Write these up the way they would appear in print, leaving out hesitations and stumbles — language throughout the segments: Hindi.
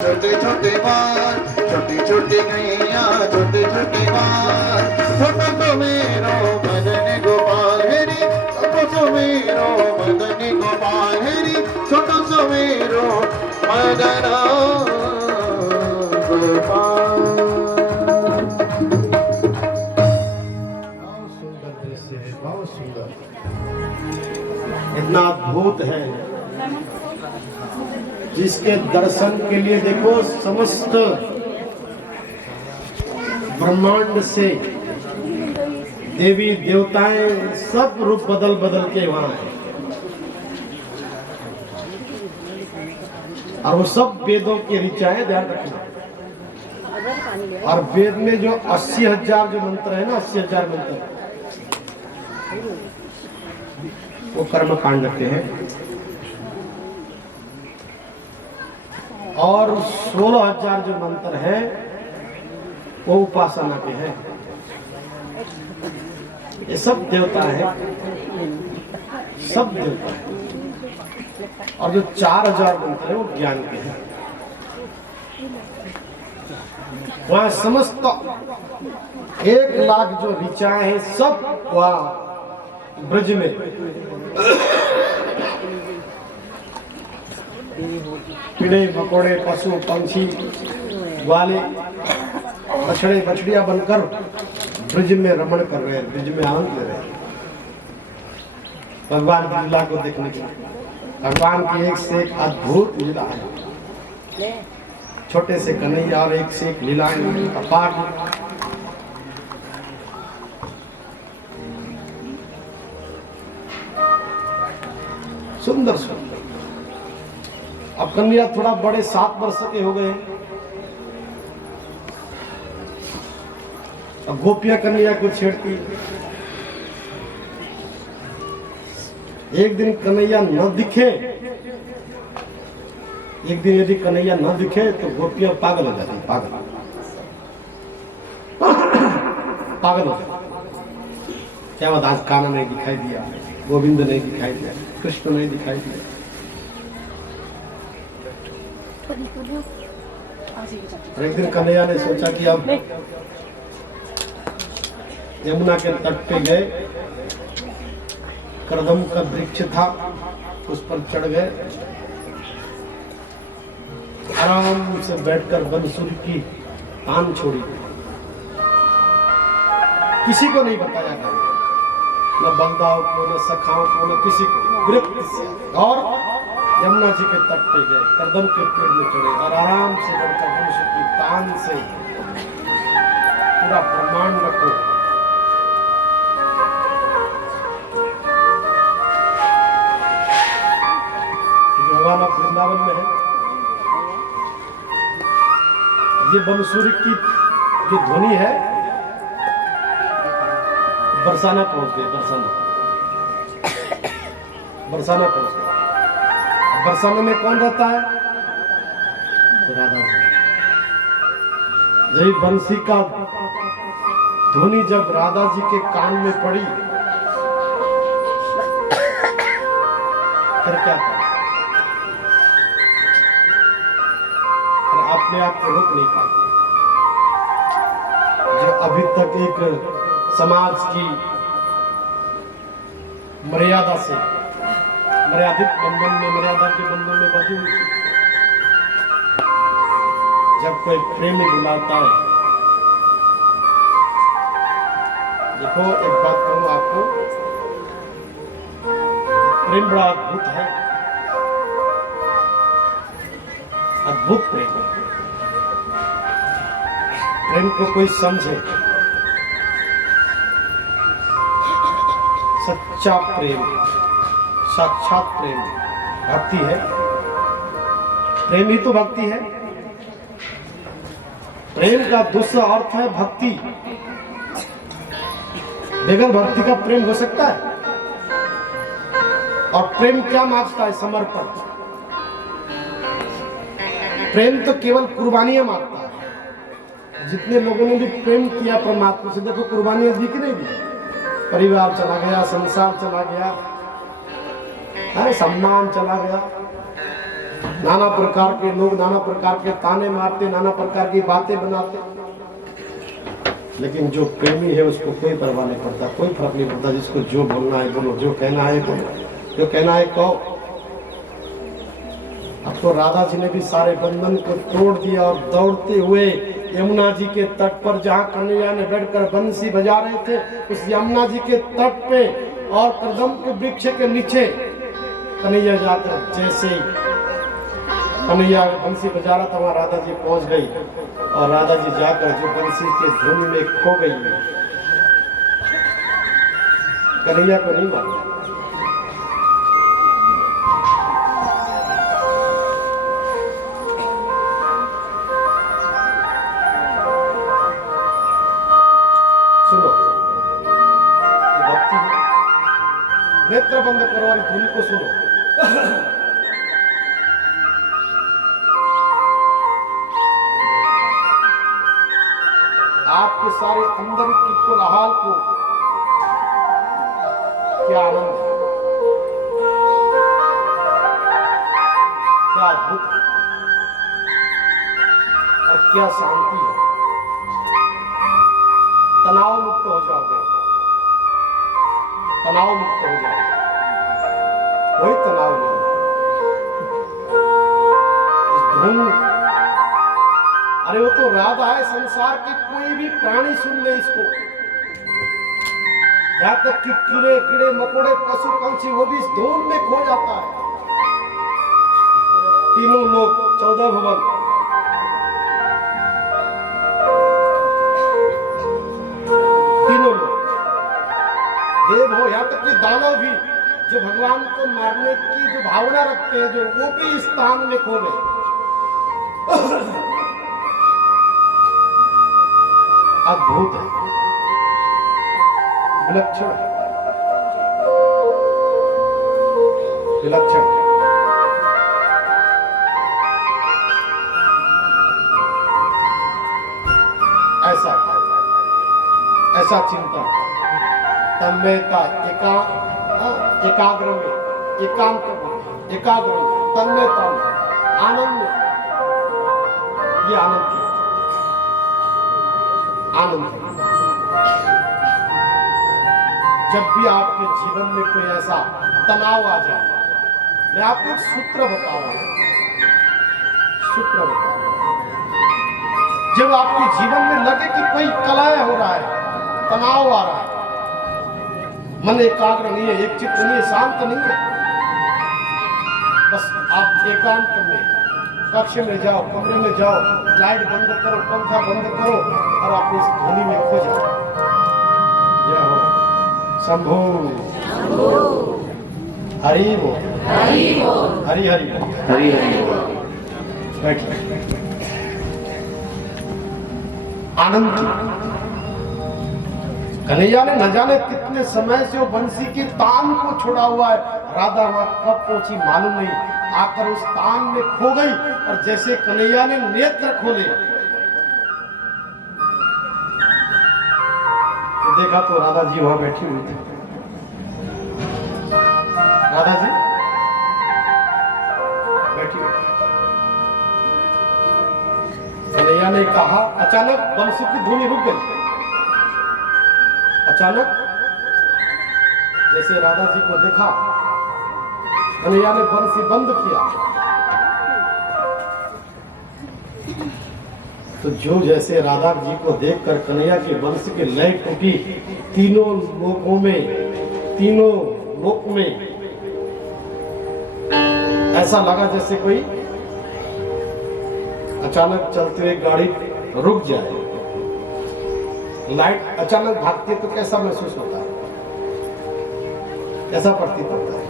छोटे छोटे बाल, छोटी छोटी गैया, छोटे छोटे बाल, छोटो सो मेरो मदन गोपाल हेरी, छोटो सो मेरो मदन गोपाल हेरी, छोटो सो मेरो मदन गोपाल। बहुत सुंदर दृश्य है, बहुत सुंदर, इतना अद्भुत है जिसके दर्शन के लिए देखो समस्त ब्रह्मांड से देवी देवताएं सब रूप बदल बदल के वहां हैं और वो सब वेदों की ऋचाएं, ध्यान रखना। और वेद में जो 80,000 जो मंत्र है ना, 80,000 मंत्र वो कर्म कांड के हैं और 16,000 जो मंत्र हैं वो उपासना के हैं। ये सब देवता है, सब देवता है। और जो 4,000 मंत्र है वो ज्ञान के हैं। वहां समस्त 1,00,000 जो ऋचाएं हैं सब वहां ब्रज में कीड़े मकोड़े पशु पंछी ग्वाले बछड़े बछड़िया बनकर ब्रज में रमण कर रहे हैं, ब्रज में आनंद ले रहे हैं भगवान की लीला को देखने के लिए। भगवान की एक से एक अद्भुत लीला है, छोटे से कन्हैया और एक से एक लीलाएं अपार। सुंदर सुंदर। अब कन्या थोड़ा बड़े 7 वर्ष के हो गए, अब गोपियां कन्या को छेड़ती। एक दिन कन्हैया न दिखे, एक दिन यदि कन्हैया न दिखे तो गोपियां पागल हो जाती, पागल पागल हो जाती। क्या बात, आज कान्हा नहीं दिखाई दिया, गोविंद नहीं दिखाई दिया, कृष्ण नहीं दिखाई दिया। एक दिन कन्हैया ने सोचा कि अब यमुना के तट पे गए, करदम का वृक्ष था, उस पर चढ़ गए, आराम से बैठकर बंसुरी की तान छोड़ी। किसी को नहीं बताया था, न बंदाओं को, न सखाओं को, न किसी को, वृक्ष से। और यमुना जी के तट पे गए, करदम के पेड़ में चढ़े और आराम से बैठकर बंसुरी की तान से पूरा ब्रह्मांड को भगवान आप वृंदावन में है। ये बंसुरी की जो ध्वनि है बरसाना पहुंच गए, बरसाना पहुंच गए। बरसाने में कौन रहता है? तो राधा जी। जब बंसी का ध्वनि जब राधा जी के कान में पड़ी, फिर क्या था? अपने आप को रोक नहीं पाते। जो अभी तक एक समाज की मर्यादा से, मर्यादित बंधन में, मर्यादा के बंधन में बंधी हुई, जब कोई प्रेमी बुलाता है, देखो एक बात कहूं आपको, प्रेम बड़ा अद्भुत है, अद्भुत प्रेम। प्रेम को कोई समझे, सच्चा प्रेम, साक्षात प्रेम भक्ति है। प्रेम ही तो भक्ति है। प्रेम का दूसरा अर्थ है भक्ति। बगैर भक्ति का प्रेम हो सकता है? और प्रेम क्या मांगता है? समर्पण। प्रेम तो केवल कुर्बानियां मांगता है। जितने लोगों ने भी प्रेम किया परमात्मा से, देखो कुर्बानियां दी कि नहीं दी? परिवार चला गया, संसार चला गया, सम्मान चला गया, नाना प्रकार के लोग नाना प्रकार के ताने मारते, नाना प्रकार की बातें बनाते, लेकिन जो प्रेमी है उसको कोई परवाह नहीं पड़ता, कोई फर्क नहीं पड़ता। जिसको जो बोलना है बोलो, जो कहना है बोलो, जो कहना है कहो। अब तो राधा जी ने भी सारे बंधन को तोड़ दिया और दौड़ते हुए यमुना जी के तट पर, जहाँ कन्हैया ने बैठकर बंसी बजा रहे थे, उस यमुना जी के तट पे और कदम के वृक्ष के नीचे कन्हैया जाकर, जैसे कन्हैया बंसी बजा रहा था, वहाँ राधा जी पहुंच गई और राधा जी जाकर जो बंसी के धुन में खो गई, कन्हैया को नहीं मालूम। सुनो, ये भक्ति है। नेत्र बंद करो और धुन को सुनो। आपके सारे अंदर की कोलाहल को क्या आनंद है, क्या अद्भुत है और क्या शांति है। तनाव मुक्त हो जाओगे, तनाव मुक्त हो जाओगे, कोई तनाव नहीं। इस धुन, अरे वो तो राधा है, संसार के कोई भी प्राणी सुन ले इसको, यहाँ तक कि कीड़े कीड़े मकोड़े पशु पंछी वो भी इस धुन में खो जाता है। तीनों लोग 14 भुवन, तीनों लोग देव हो, यहाँ तक कि दानव भी जो भगवान को मारने की जो भावना रखते हैं, जो वो भी इस स्थान में खो गए। अद्भुत है, विलक्षण है, विलक्षण है। ऐसा चिंतन, तन्मयता, एकाग्र में, एकांत में, एकाग्र में, तन्मयता में, आनंद में, ये आनंद की आनंद। जब भी आपके जीवन में कोई ऐसा तनाव आ जाए, मैं आपको एक सूत्र बता रहा हूं, सूत्र बता रहा हूं। जब आपके जीवन में लगे कि कोई कलह हो रहा है, तनाव आ रहा है, मन एकाग्र नहीं है, एक चित्त नहीं है, शांत नहीं है, बस आप एकांत में कक्ष में जाओ, कमरे में जाओ, लाइट बंद करो, पंखा बंद करो और आप इस ध्वनि में खो जाओ। जय हो शंभो हरि बोल, हरि हरि बोल, हरि हरि बोल। बैठिए। आनंद कन्हैया ने न जाने कितने समय से वो बंसी की तान को छोड़ा हुआ है। राधा वहां कब पहुंची मालूम नहीं, आकर उस तान में खो गई और जैसे कन्हैया ने नेत्र खोले तो देखा तो राधा जी वहां बैठी हुई थी। राधा जी बैठी हुई। कन्हैया ने कहा, अचानक बंसी की धुनी रुक गई। अचानक जैसे राधा जी को देखा, कन्हैया ने बंसी बंद किया तो जो जैसे राधा जी को देखकर कन्हैया की बंसी की लय टूटी, तीनों लोकों में, तीनों लोक में ऐसा लगा जैसे कोई अचानक चलती हुई गाड़ी रुक जाए। लाइट अचानक भागती है तो कैसा महसूस होता है, कैसा प्रतीत होता है?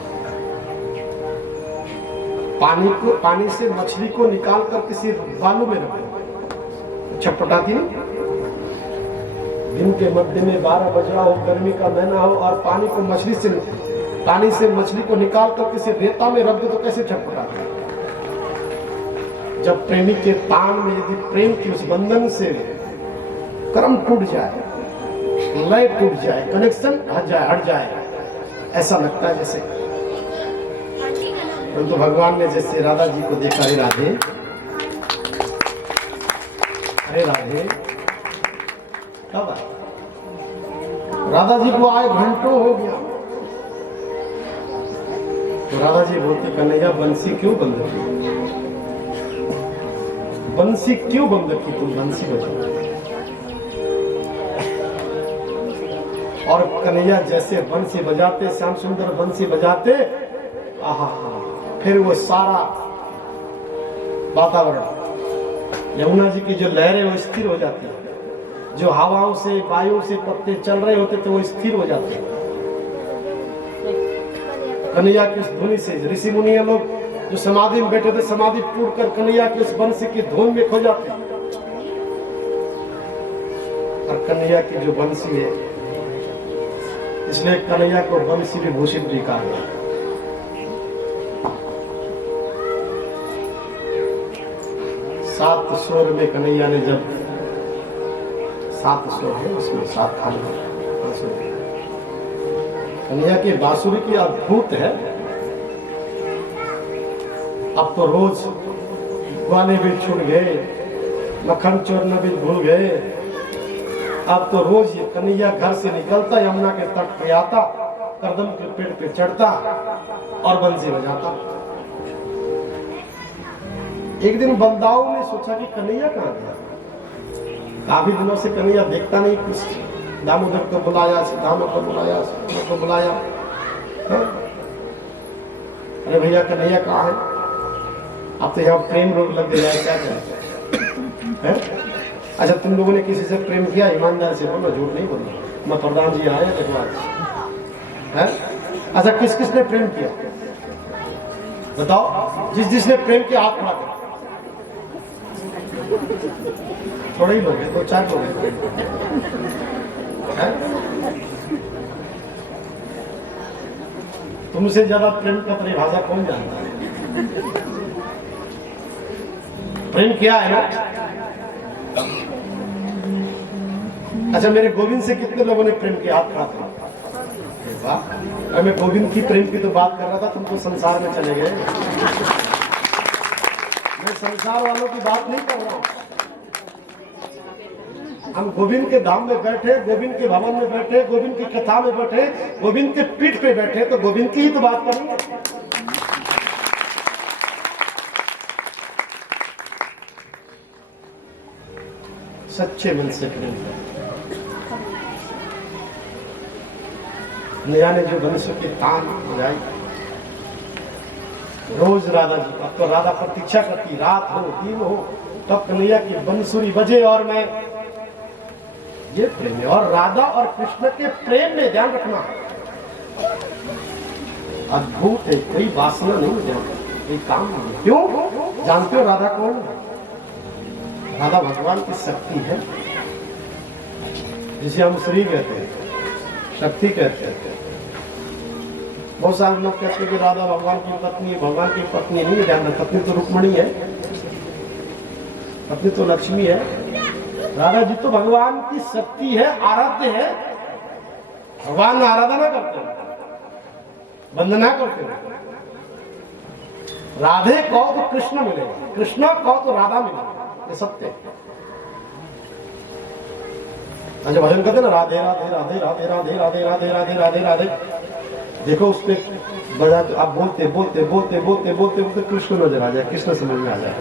पानी से मछली को निकालकर किसी बालू में रख दो, छटपटाती नहीं? दिन के मध्य में 12 बज रहा हो, गर्मी का महीना हो और पानी से मछली को निकालकर किसी रेता में रख दो तो कैसे छटपटाती है? जब प्रेमी के तान में यदि प्रेम की उस बंधन से कर्म टूट जाए, लय टूट जाए, कनेक्शन हट जाए, ऐसा लगता है जैसे परंतु भगवान ने जैसे राधा जी को देखा, अरे राधे, अरे राधे, कब आए? राधा जी को आए घंटों हो गया। तो राधा जी बोलती, कन्हैया बंसी क्यों बंद की? बंसी क्यों बंद की? तुम बंसी बजाओ। और कन्हैया जैसे बंसी बजाते, श्याम सुंदर बंसी बजाते, आहा, फिर वो सारा वातावरण, यमुना जी की जो लहरें वो स्थिर हो जाती है, जो हवाओं से, वायु से पत्ते चल रहे होते थे वो स्थिर हो जाते हैं कन्हैया की उस धुनी से। ऋषि मुनिया लोग जो समाधि में बैठे थे, समाधि टूटकर कन्हैया की उस बंसी की धुन में खो जाते हैं। और कन्हैया की जो बंसी है, इसलिए कन्हैया को बंसी विभूषित भी कहा गया। सात स्वर में कन्हैया ने जब, सात स्वर है उसमें, सात खाली बांसुरी। कन्हैया की बांसुरी की अद्भुत है। अब तो रोज गाने भी छूट गए, मक्खन चोरना भी भूल गए। अब तो रोज ये कन्हैया घर से निकलता, यमुना के तट पे आता, करदम के पेड़ पे चढ़ता और बंसी बजाता। एक दिन बंदाओं ने सोचा कि कन्हैया कहाँ गया? काफी दिनों से कन्हैया देखता नहीं कुछ। दामोदर को बुलाया, सीतामा को बुलाया, सुदामा को बुलाया, अरे भैया कन्हैया कहाँ है? अब तो यहाँ प्रेम रोग लग गया है, क्या करें? अच्छा, तुम लोगों ने किसी से प्रेम किया? ईमानदार से बोलो, झूठ नहीं बोलना। मैं प्रधान जी आए है। अच्छा, किस किसने प्रेम किया बताओ? जिसने प्रेम किया हाथ खड़ा कर। थोड़े ही लोग हैं, 2-4 लोग हैं। तुमसे ज्यादा प्रेम का परिभाषा कौन जानता है? प्रेम क्या है ना? अच्छा, मेरे गोविंद से कितने लोगों ने प्रेम किया? हाथ खड़ा करो। वाह, मैं गोविंद की प्रेम की तो बात कर रहा था, तुम तो संसार में चले गए। मैं संसार वालों की बात नहीं कर रहा हूं। हम गोविंद के धाम में बैठे, गोविंद के भवन में बैठे, गोविंद की कथा में बैठे, गोविंद के पीठ पे बैठे, तो गोविंद की ही तो बात करेंगे। सच्चे मन से प्रेम करें। नया ने जो बंसुरी की तान बजाई, रोज राधा जी, अब तो राधा प्रतीक्षा करती, रात हो दिन हो, तब कन्हैया की बंसुरी बजे और मैं, ये प्रेम है। और राधा और कृष्ण के प्रेम में ध्यान रखना अद्भुत है, कोई वासना नहीं है, कोई काम नहीं। क्यों? जानते हो राधा कौन है? राधा भगवान की शक्ति है, जिसे हम श्री कहते हैं, शक्ति कहते हैं। बहुत सारे लोग कहते हैं कि राधा भगवान की पत्नी है। भगवान की पत्नी नहीं है, ध्यान रखना, पत्नी तो रुक्मणी है, पत्नी तो लक्ष्मी है। राधा जी तो भगवान की शक्ति है, आराध्य है। भगवान आराधना करते हैं, वंदना करते हैं। राधे कहो तो कृष्ण मिलेगा, कृष्ण कहो तो राधा मिलेगा, ये सत्य है। अच्छा, भजन करते ना, राधे राधे राधे राधे राधे राधे राधे राधे राधे राधे। देखो उसपे बजा, आप बोलते बोलते बोलते बोलते बोलते बोलते कृष्ण नजर आ जाए, कृष्ण समझ में आ जाए।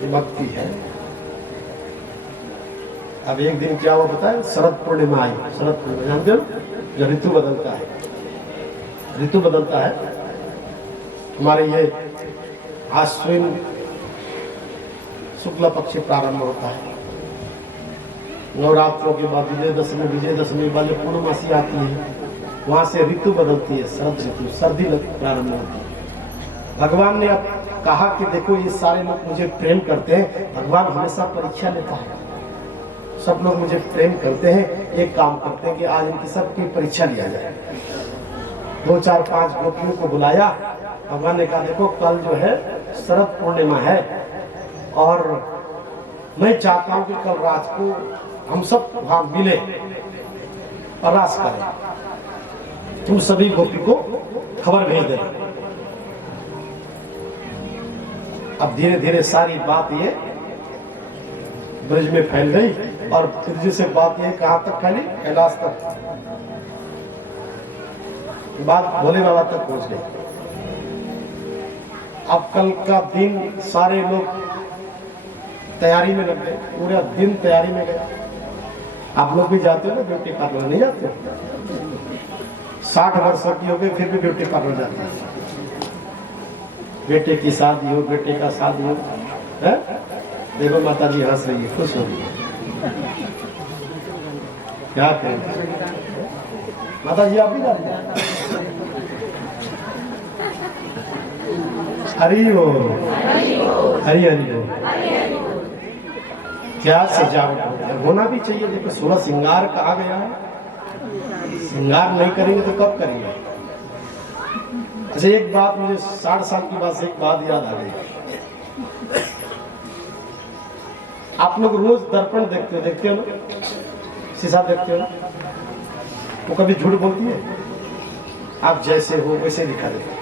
ये भक्ति है। अब एक दिन क्या हुआ बताए? शरद पूर्णिमा आई। शरद पूर्णिमा जानते हो, जो ऋतु बदलता है, ऋतु बदलता है। हमारे ये आश्विन शुक्ल पक्ष प्रारंभ होता है, नवरात्रों के बाद विजयदशमी वाले पूर्णमासी आती है, वहां से ऋतु बदलती है, शरद ऋतु, सर्दी प्रारंभ होती है। भगवान ने अब कहा कि देखो ये सारे लोग मुझे प्रेम करते हैं, भगवान हमेशा परीक्षा लेता है, सब लोग मुझे प्रेम करते हैं, एक काम करते हैं कि आज इनकी सबकी परीक्षा लिया जाए। 2, 4, 5 गोपियों को बुलाया। भगवान ने कहा देखो कल जो है शरद पूर्णिमा है और मैं चाहता हूं कि कल रात को हम सब वहां मिले और रास करें। तुम सभी गोपी को खबर भेज देना। अब धीरे धीरे सारी बात ये ब्रज में फैल गई और फिर से बात ये कहां तक फैली, कैलाश तक, बात भोले बाबा तक पहुंच गई। अब कल का दिन सारे लोग तैयारी में लग गए, पूरा दिन तैयारी में गया। आप लोग भी जाते हो ना ब्यूटी पार्लर, नहीं जाते हो? 60 वर्ष की हो गई फिर भी ब्यूटी पार्लर जाते हैं। बेटे की शादी हो, बेटे का शादी हो, है? देखो माता जी हंस रही है, खुश हो रही है। क्या करें माता जी, आप भी जाते हैं? हरि बोल, हरि हरि बोल। क्या सजावट होना भी चाहिए। देखो 16 श्रृंगार कहा गया है, श्रृंगार नहीं करेंगे तो कब करेंगे? अच्छा एक बात मुझे 60 साल की बात से एक बात याद आ गई। आप लोग रोज दर्पण देखते हो ना, शीशा देखते हो ना, वो कभी झूठ बोलती है? आप जैसे हो वैसे दिखा देते।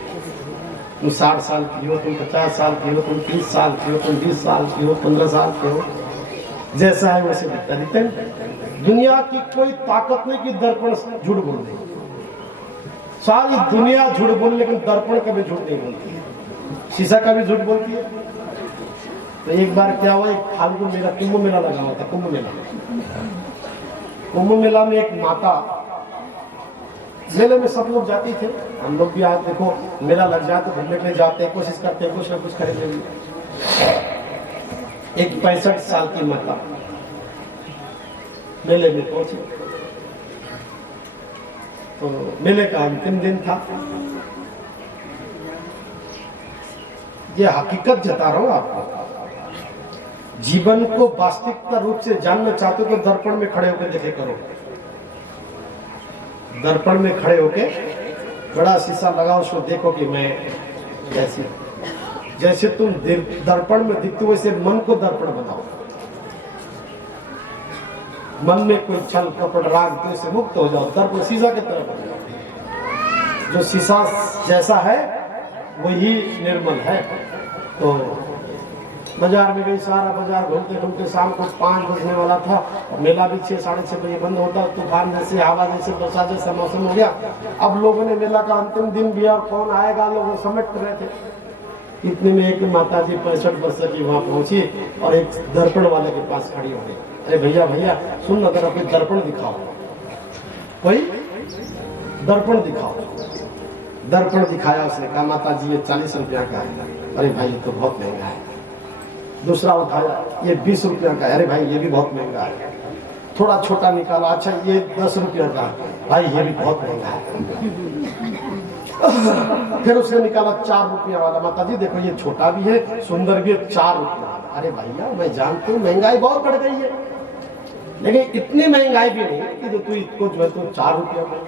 तुम 60 साल की हो, तुम 50 साल की हो, तुम 30 साल की हो, तुम 20 साल की हो, 15 साल के हो, जैसा है वैसे दिखता है। दुनिया की कोई ताकत नहीं कि दर्पण झूठ बोल दे। सारी दुनिया झूठ बोल, लेकिन दर्पण कभी झूठ नहीं बोलती, शीशा कभी झूठ बोलती है। तो एक बार क्या हुआ, एक फाल्गुन मेला, कुंभ मेला लगा हुआ था। कुंभ मेला में एक माता, मेले में सब लोग जाती थे, हम लोग भी आज देखो मेला लग जाए तो घूमने के लिए जाते हैं, कोशिश करते हैं कुछ ना कुछ खरीदने। एक 65 साल की माता मेले में पहुंची, तो मेले का अंतिम दिन था। ये हकीकत जता रहा हूं आपको, जीवन को वास्तविकता रूप से जानना चाहते हो तो दर्पण में खड़े होकर देखे करो। दर्पण में खड़े होके बड़ा शीशा लगाओ, उसको देखो कि मैं कैसी, जैसे तुम दर्पण में दिखते हो वैसे मन को दर्पण बनाओ। मन में कोई छल कपट राग द्वेष से मुक्त हो जाओ, दर्पण शीशा की तरह बन जाओ। जो शीशा जैसा है वही निर्मल है। तो बाजार में गई, सारा बाजार घूमते घूमते शाम को 5 बजने वाला था, मेला भी 6 साढ़े 6 बजे बंद होता। तूफान जैसे, हवा जैसे, बरसात जैसा मौसम हो गया। अब लोगों ने मेला का अंतिम दिन भी, और कौन आएगा, लोग समेट रहे थे। इतने में एक माता जी 65 वर्ष की वहां पहुंची और एक दर्पण वाले के पास खड़ी हो गई। अरे भैया भैया सुन, अगर कोई दर्पण दिखाओ, कोई दर्पण दिखाओ। दर्पण दिखाया, उसने कहा माता जी ये 40 रुपया का है। अरे भाई ये तो बहुत महंगा है। दूसरा उठाया, ये 20 रुपया का है। अरे भाई ये भी बहुत महंगा है। थोड़ा छोटा निकाला, अच्छा ये 10 रुपया का, भाई ये भी बहुत महंगा है। फिर उसने निकाला 4 रुपया वाला, माता जी देखो ये छोटा भी है, सुंदर भी है, 4 रुपया। अरे भैया मैं जानती हूँ महंगाई बहुत बढ़ गई है, लेकिन इतनी महंगाई भी नहीं कि जो तू इसको जो है तो 4 रुपया में।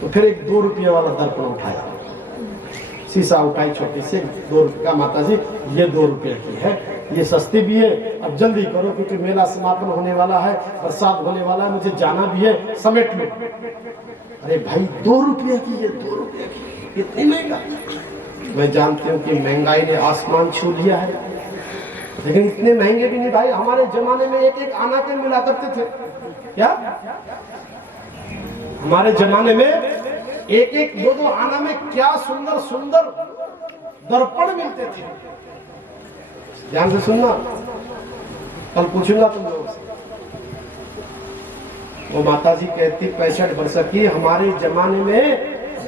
तो फिर एक 2 रुपया वाला दर्पण उठाया, शीशा उठाई छोटी से, 2 रुपये का। माता जी ये 2 रुपये की है, ये सस्ती भी है, अब जल्दी करो क्योंकि मेला समापन होने वाला है, बरसात होने वाला है, मुझे जाना भी है, समेट लो। अरे भाई 2 रुपये की, ये 2 रुपये की, इतनी महंगा। मैं जानती हूँ कि महंगाई ने आसमान छू लिया है, लेकिन इतने महंगे भी नहीं भाई। हमारे जमाने में एक आना के मिला करते थे। क्या हमारे जमाने में एक 2 आना में क्या सुंदर सुंदर दर्पण मिलते थे। ध्यान से सुनना, कल पूछूंगा तुम लोगों से। वो माता जी कहती 65 वर्ष की, हमारे जमाने में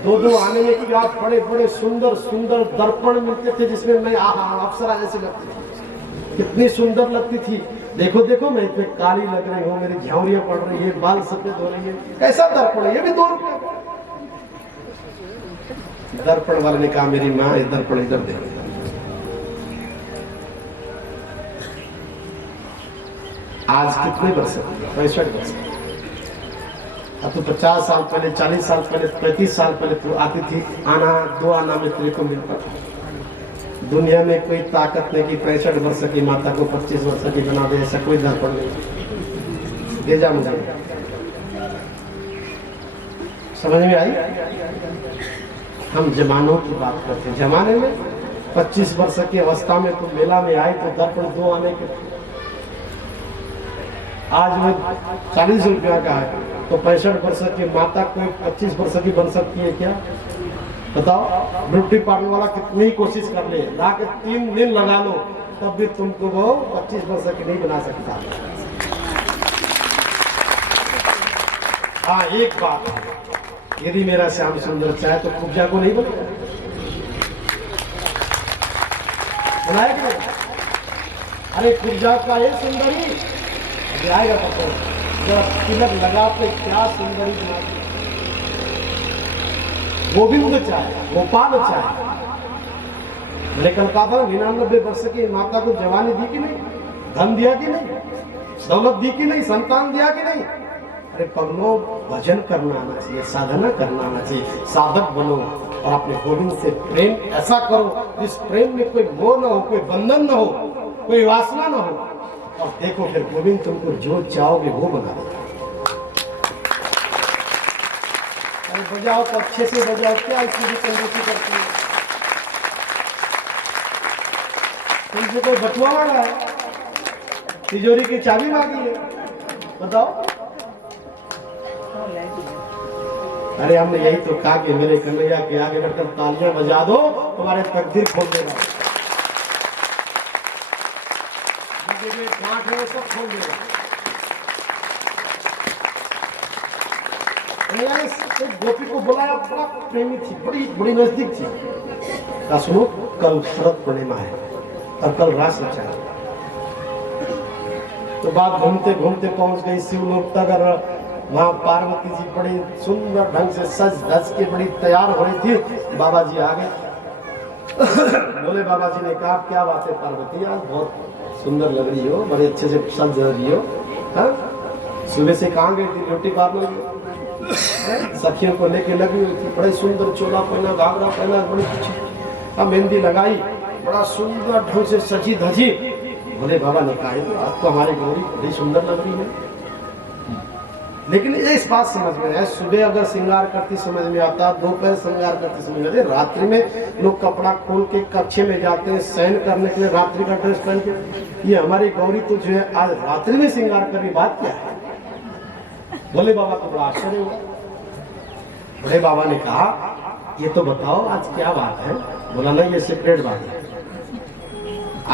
2 आने में क्या बड़े बड़े सुंदर सुंदर दर्पण मिलते थे, जिसमें मैं अप्सरा जैसे लगती थी, कितनी सुंदर लगती थी। देखो देखो मैं इतनी काली लग रही हूँ, मेरी झावरियां पड़ रही है, बाल सफेद हो रही है, कैसा दर्पण है, ये भी 2 रुपये। दर्पण वाले ने कहा मेरी माँ ये दर्पण इधर दे। आज कितने वर्ष, 65 वर्ष। अब तो 50 साल पहले, 40 साल पहले, 35 साल पहले तू आती थी, आना 2 आना में तेरे को मिलता था। दुनिया में कोई ताकत नहीं कि 65 वर्ष की माता को 25 वर्ष की बना दे, ऐसा कोई दर्पण नहीं। ले जा मुझे। समझ में आई? हम जमानों की बात करते हैं। जमाने में 25 वर्ष की अवस्था में तुम मेला में आए तो दर्पण 2 आने के, आज में 40 रुपया का है तो 65 वर्ष की माता कोई 25 वर्ष की बन सकती है क्या? बताओ। ब्यूटी पार्लर वाला कितनी ही कोशिश कर ले, ला के 3 दिन लगा लो तब भी तुमको वो 25 वर्ष की नहीं बना सकता। हाँ, एक बात, यदि मेरा श्याम सुंदर चाहे तो पूजा को नहीं बनेगा, बनाया कि नहीं? अरे पूजा का ये सुंदरी आएगा पता, जब तिलक लगाते क्या सुंदरी बनाती। गोविंद चाहे, गोपाल चाहे, लेकिन कहा 99 वर्ष की माता को जवानी दी कि नहीं, धन दिया कि नहीं, दौलत दी कि नहीं, संतान दिया कि नहीं? अरे पगलो, भजन करना आना चाहिए, साधना करना आना चाहिए, साधक बनो और अपने गोविंद से प्रेम ऐसा करो जिस प्रेम में कोई मोह न हो, कोई बंधन न हो, कोई वासना न हो, और देखो फिर गोविंद तुमको जो चाहोगे वो बना देगा। बजाओ तो अच्छे से बजाओ, क्या इसकी कंजूसी करती है? तुमसे कोई बटुआ मांगा है, तिजोरी की चाबी मांगी है, बताओ। अरे हमने यही तो कहा कि मेरे कन्हैया के आगे बैठकर तालियां बजा दो, तुम्हारे तकदीर खोल देगा, गांठ है सब खोल देगा। गोपी को बुलाया, बड़ा प्रेमी थी, बड़ी नजदीक थी। कहा सुनो, कल शरद पूर्णिमा है और कल रास रचा है। तो बात घूमते घूमते पहुंच गई शिवलोक तक, और वहां पार्वती जी बड़ी सुंदर ढंग से सज धज के बड़ी तैयार हो रही थी। बाबा जी आ गए। बोले बाबा जी ने कहा क्या बात है पार्वती, आज बहुत सुंदर लग रही हो, बड़े अच्छे से सज रही हो। हाँ, सुबह से कहाँ गई थी? ब्यूटी पार्लर सखियों को लेके लगी हुई थी, बड़े सुंदर चोला पहना, घाघरा पहना, बड़ी अच्छी मेहंदी लगाई, बड़ा सुंदर ढंग से सजी धजी। बोले बाबा ने कहा तो आपको हमारी गौरी बड़ी सुंदर लग रही है। लेकिन इस बात समझ में आया, सुबह अगर श्रृंगार करती समझ में आता, दोपहर श्रृंगार करती समझ में आता, रात्रि में लोग कपड़ा खोल के कक्षे में जाते हैं शयन करने के लिए, रात्रि का ड्रेस पहन के। ये हमारी गौरी तो जो है आज रात्रि में श्रृंगार कर रही, बात क्या है? बोले बाबा को बड़ा आश्चर्य हुआ। बड़े बाबा ने कहा ये तो बताओ आज क्या बात है? बोला नहीं, ये सीक्रेट बात है,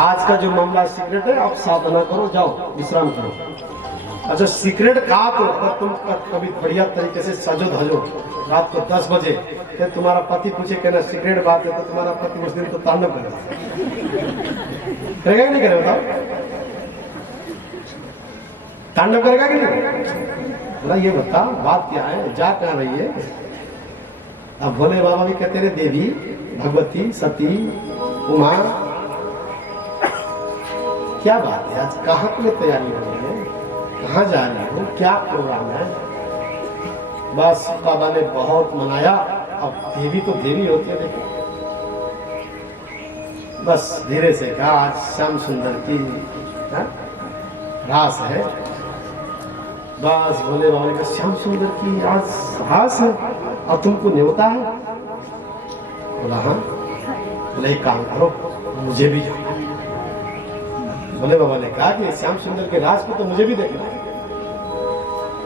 आज का जो मामला सीक्रेट है, आप साधना करो, जाओ विश्राम करो। अच्छा सीक्रेट कहा तो तुम कभी बढ़िया तरीके से सजो धजो, रात को 10 बजे फिर तुम्हारा पति पूछे कहना सीक्रेट बात है, तो तुम्हारा पति उस दिन तो तांडव करेगा, करेगा नहीं करेगा? बताओ, तांडव करेगा कि नहीं? बोला ये बता बात क्या है, जा कहाँ रही है? अब भोले बाबा भी कहते रहे देवी भगवती सती उमा, क्या बात है, आज कहाँ के लिए तैयारी हो रही है, कहाँ जा रही हो, क्या प्रोग्राम है? बस बाबा ने बहुत मनाया। अब देवी तो देवी होती है, देखो बस धीरे से कहा आज श्याम सुंदर की रास है। बस बोले बाबा ने कहा श्याम सुंदर की आज रास है और तुमको न्योता है? बोला हाँ। बोले एक काम करो, मुझे भी जाना। बोले बाबा ने कहा कि श्याम सुंदर के रास को तो मुझे भी देखना है।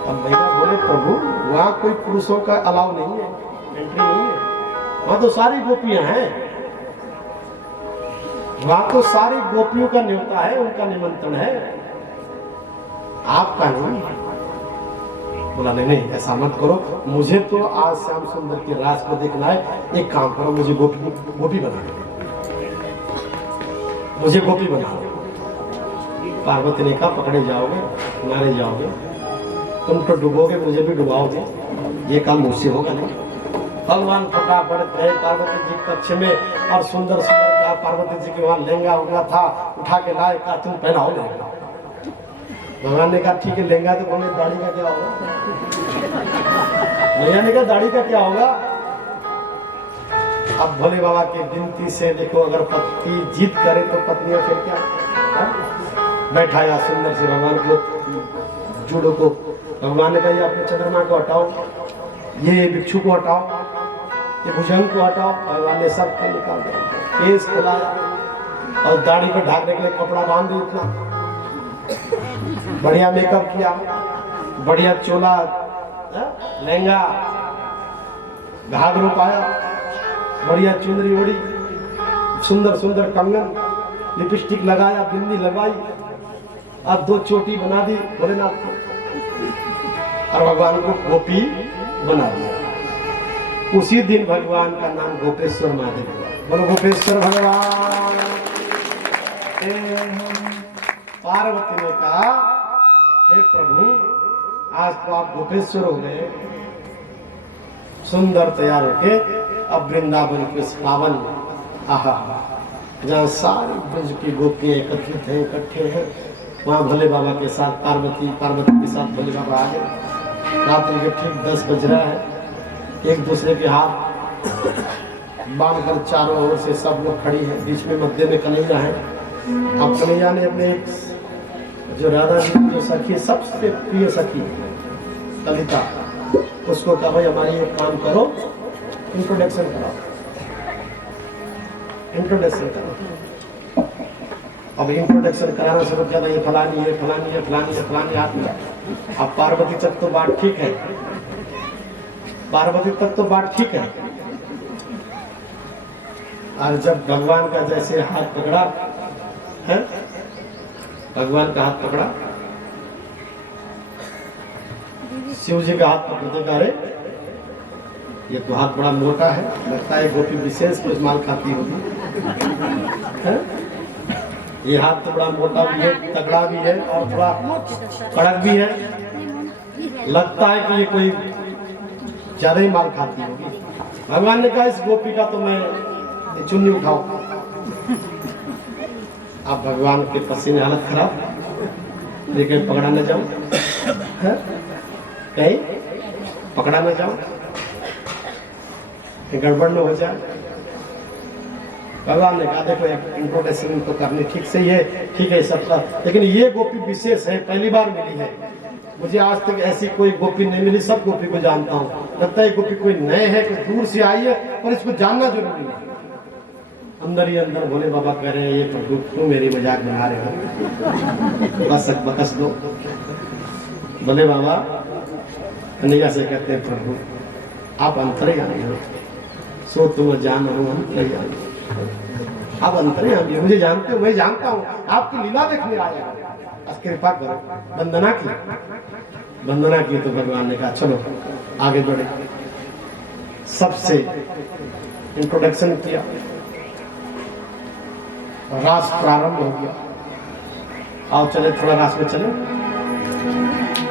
अब भैया बोले प्रभु वहाँ कोई पुरुषों का अलाव नहीं है, एंट्री नहीं है, वहाँ तो सारी गोपियां हैं, वहाँ तो सारी गोपियों का न्योता है, उनका निमंत्रण है, आपका नहीं। बोला नहीं नहीं ऐसा मत करो, मुझे तो आज श्याम सुंदर के रास को देखना है। एक काम करो, मुझे गोपी बना दो, मुझे गोपी बना दो। पार्वती ने कहा पकड़े जाओगे, मारे जाओगे, तुम तो डुबोगे, मुझे भी डुबाओगे, ये काम मुझसे होगा नहीं। भगवान फटाफट गए पार्वती जी कक्ष में और सुंदर सुंदर का पार्वती जी के वहां लहंगा उंगा था, उठा के लाए, कहा तुम पहनाओ लहंगा। भगवान ने कहा ठीक है लहंगा तो बोले दाढ़ी का क्या होगा? भैया ने कहा दाढ़ी का क्या होगा? अब भोले बाबा की विनती से देखो, अगर पति जीत करे तो पत्नियां फिर क्या? बैठाया सुंदर से भगवान को जूड़ों को। भगवान ने कहा ये अपने चंद्रमा को हटाओ, ये भिक्षु को हटाओ, ये भुजंग को हटाओ। भगवान ने सब को निकाल दिया, केस खुलाया और दाढ़ी को ढाकने के लिए कपड़ा बांध दिया, इतना बढ़िया मेकअप किया, बढ़िया चोला, लहंगा, घाघरों पाया, बढ़िया चुनरी ओढ़ी, सुंदर सुंदर कंगन, लिपस्टिक लगाया, बिंदी लगाई, अब 2 चोटी बना दी भोलेनाथ को और भगवान को गोपी बना दिया। उसी दिन भगवान का नाम गोपेश्वर महादेव हुआ। बोलो गोपेश्वर भगवान। पार्वती ने कहा हे प्रभु, आज तो आप गोपेश्वर हो गए, सुंदर तैयार होके अब वृंदावन के पावन, आहा, जहाँ सारी ब्रज की गोपियां एकत्रित हैं, इकट्ठे हैं, वहाँ भोले बाबा के साथ पार्वती के साथ भोले बाबा आ गए। रात्रि के ठीक 10 बज रहा है, एक दूसरे के हाथ बांध कर चारों ओर से सब लोग खड़ी हैं, बीच में मध्य में कन्हैया है। अब कन्हैया ने अपने जो राधा जी जो सखी, सबसे प्रिय सखी ललिता, उसको कहा भाई हमारी एक काम करो, इंट्रोडक्शन कराओ, इंट्रोडक्शन करो। अब इंट्रोडक्शन कराना शुरू किया था, ये फलानी है, फलानी है, फलानी है, फलानी हाथ में। अब पार्वती तक तो बात ठीक है, पार्वती तक तो बात ठीक है, और जब भगवान का जैसे हाथ पकड़ा है, भगवान का हाथ पकड़ा, शिव जी का हाथ पकड़ते का, अरे ये तो हाथ बड़ा मोटा है, लगता है गोपी विशेष कुछ माल खाती होगी, ये हाथ तो बड़ा मोटा भी है, तगड़ा भी है और थोड़ा कड़क भी है, लगता है कि ये कोई ज्यादा ही माल खाती होगी। भगवान ने कहा इस गोपी का तो मैं चुन्नी उठाओ। अब भगवान के पसीने हालत खराब, लेकिन पकड़ा न जाओ, कहीं पकड़ा न जाओ, गड़बड़ न हो जाए। भगवान ने कहा देखो एक इंट्रोडक्शन तो करनी ठीक से ही है, ठीक है सबका, लेकिन ये गोपी विशेष है, पहली बार मिली है मुझे, आज तक ऐसी कोई गोपी नहीं मिली, सब गोपी को जानता हूँ। लगता है गोपी कोई नए है, कोई दूर से आई है, पर इसको जानना जरूरी है। अंदर ही अंदर भोले बाबा कह रहे हैं ये प्रभु क्यों मेरी मजाक बना रहे हो, बस बकस दो। भोले बाबा कन्हैया से कहते हैं प्रभु आप अंतर्यामी हो, सो तुम जान हो अंतर्यामी, आप अंतर्यामी हो, मुझे जानते हो, मैं जानता हूँ, आपकी लीला देखने आया, बस कृपा करो। वंदना की, वंदना की तो भगवान ने कहा चलो आगे बढ़े, सबसे इंट्रोडक्शन किया, रास प्रारंभ हो गया। आओ चले थोड़ा रास में चले।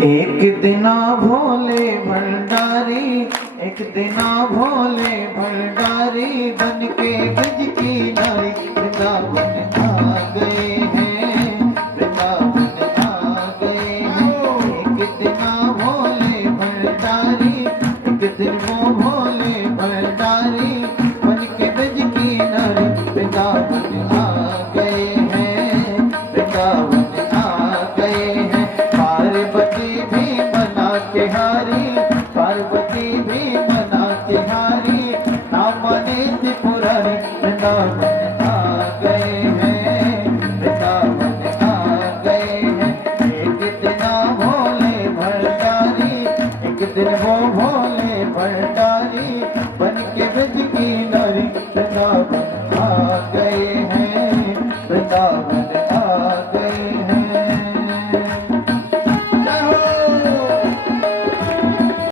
एक दिना भोले भंडारी, एक दिना भोले भंडारी, बन के ब्रज की नारी वृंदावन आ गए हैं, वृंदावन आ गए हैं। एक दिना भोले भंडारी, एक दिन वो भोले भंडारी, बन के ब्रज की नारी वृंदावन आ गए हैं, वृंदावन आ गए हैं। पार्वती भी मना के हारी, पार्वती भी मना के हारी, ना माने त्रिपुरारी वृंदावन आ गए हैं, वृंदावन आ गए हैं। एक दिना भोले भंडारी, एक दिन वो भोले भंडारी, बन के ब्रज की नारी वृंदावन आ गए हैं, वृंदावन आ गए।